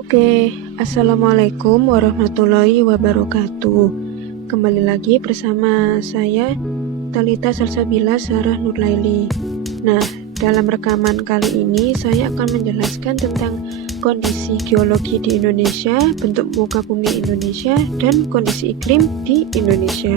Oke, Assalamualaikum warahmatullahi wabarakatuh. Kembali lagi bersama saya, Talita Salsabila Sarah Nurlaili. Nah, dalam rekaman kali ini saya akan menjelaskan tentang kondisi geologi di Indonesia, bentuk muka bumi Indonesia, dan kondisi iklim di Indonesia.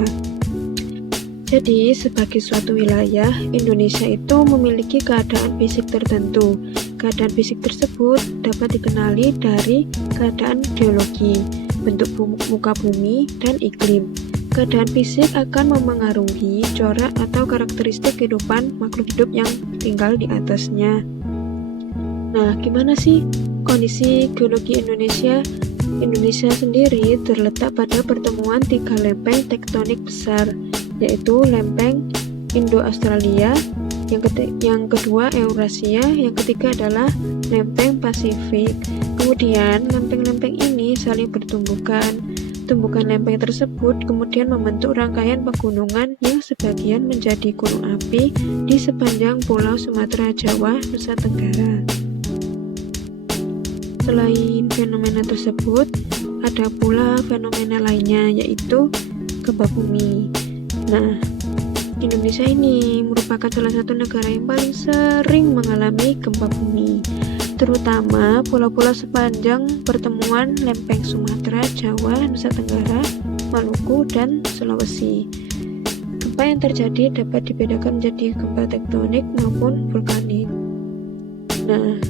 Jadi, sebagai suatu wilayah, Indonesia itu memiliki keadaan fisik tertentu. Keadaan fisik tersebut dapat dikenali dari keadaan geologi, bentuk muka bumi, dan iklim. Keadaan fisik akan memengaruhi corak atau karakteristik kehidupan makhluk hidup yang tinggal di atasnya. Nah, gimana sih kondisi geologi Indonesia? Indonesia sendiri terletak pada pertemuan tiga lempeng tektonik besar, yaitu lempeng Indo-Australia, yang kedua Eurasia, yang ketiga adalah lempeng Pasifik. Kemudian lempeng-lempeng ini saling bertumbukan. Tumbukan lempeng tersebut kemudian membentuk rangkaian pegunungan yang sebagian menjadi gunung api di sepanjang Pulau Sumatera, Jawa, Nusa Tenggara. Selain fenomena tersebut, ada pula fenomena lainnya, yaitu gempa bumi. Nah, Indonesia ini merupakan salah satu negara yang paling sering mengalami gempa bumi, terutama pulau-pulau sepanjang pertemuan lempeng Sumatera, Jawa, Nusa Tenggara, Maluku, dan Sulawesi. Gempa yang terjadi dapat dibedakan menjadi gempa tektonik maupun vulkanik. Nah,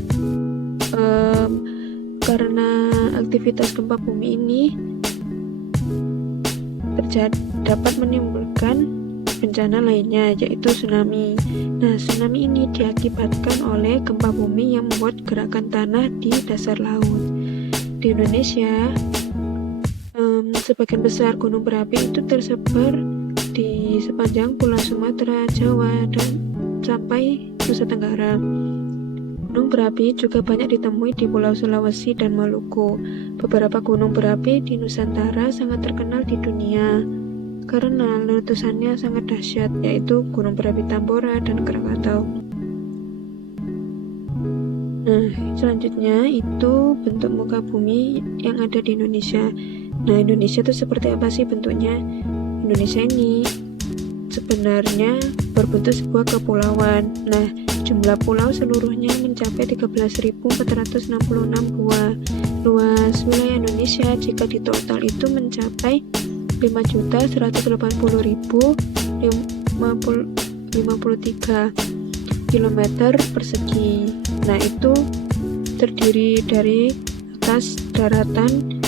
karena aktivitas gempa bumi ini dapat menimbulkan bencana lainnya, yaitu tsunami. Nah, tsunami ini diakibatkan oleh gempa bumi yang membuat gerakan tanah di dasar laut. Di Indonesia, sebagian besar gunung berapi itu tersebar di sepanjang Pulau Sumatera, Jawa, dan sampai Nusa Tenggara. Gunung berapi juga banyak ditemui di Pulau Sulawesi dan Maluku. Beberapa gunung berapi di Nusantara sangat terkenal di dunia karena letusannya sangat dahsyat, yaitu Gunung Berapi Tambora dan Krakatau. Nah, selanjutnya itu bentuk muka bumi yang ada di Indonesia. Nah, Indonesia itu seperti apa sih bentuknya? Indonesia ini sebenarnya berbentuk sebuah kepulauan. Nah, jumlah pulau seluruhnya mencapai 13.466 buah. Luas wilayah Indonesia jika ditotal itu mencapai 5.180.053 km persegi. Nah, itu terdiri dari atas daratan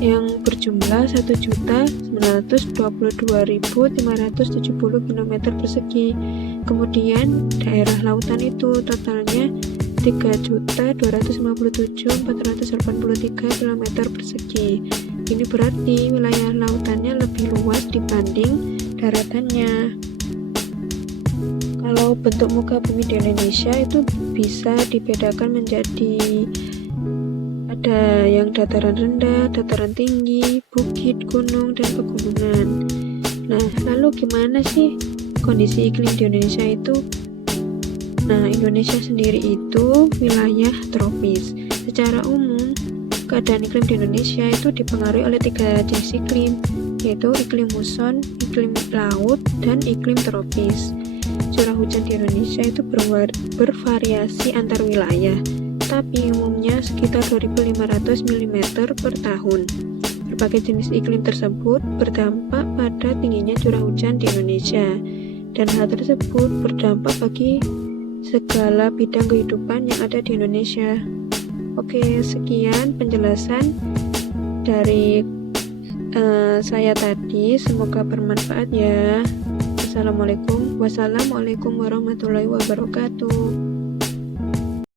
yang berjumlah 1.922.570 km persegi. Kemudian daerah lautan itu totalnya 3.257.483 km persegi. Ini berarti wilayah lautannya lebih luas dibanding daratannya. Kalau bentuk muka bumi di Indonesia itu bisa dibedakan menjadi ada yang dataran rendah, dataran tinggi, bukit, gunung, dan pegunungan. Nah, lalu gimana sih kondisi iklim di Indonesia itu? Nah, Indonesia sendiri itu wilayah tropis. Secara umum, keadaan iklim di Indonesia itu dipengaruhi oleh tiga jenis iklim, yaitu iklim muson, iklim laut, dan iklim tropis. Curah hujan di Indonesia itu bervariasi antar wilayah, tapi umumnya sekitar 2.500 mm per tahun. Berbagai jenis iklim tersebut berdampak pada tingginya curah hujan di Indonesia, dan hal tersebut berdampak bagi segala bidang kehidupan yang ada di Indonesia. Oke, sekian penjelasan dari saya tadi. Semoga bermanfaat ya. Wassalamualaikum warahmatullahi wabarakatuh.